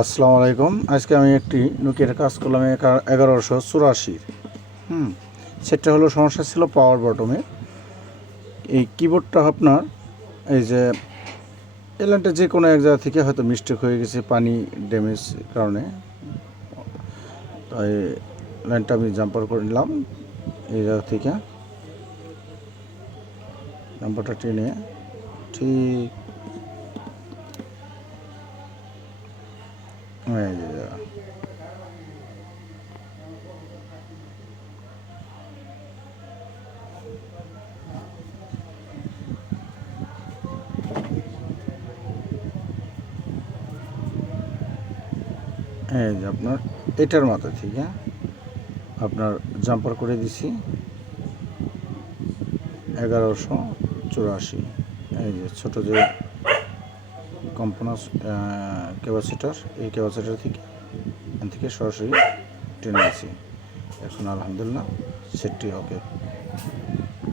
আসসালামু আলাইকুম। আজকে আমি একটি নোকিয়ার কাজ করলাম 1184। সেটটা হলো সমস্যা ছিল পাওয়ার বটমে। এই কিবোর্ডটা আপনার এই যে এই লাইনটা যে কোনো এক জায়গা থেকে হয়তো মিস্টেক হয়ে গেছে পানি ড্যামেজ কারণে। তাই লাইনটা আমি জাম্পার করে নিলাম এই জায়গা থেকে। জাম্পারটা টেনে ঠিক এই যে আপনার এটার মাথা থেকে আপনার জাম্পার করে দিছি 1184। এই যে ছোটো যে কম্পোনাস ক্যাপাসিটার, এই ক্যাপাসিটার থেকে এখান থেকে সরাসরি টেনে দিছি। এখন আলহামদুলিল্লাহ সেটটি ওকে।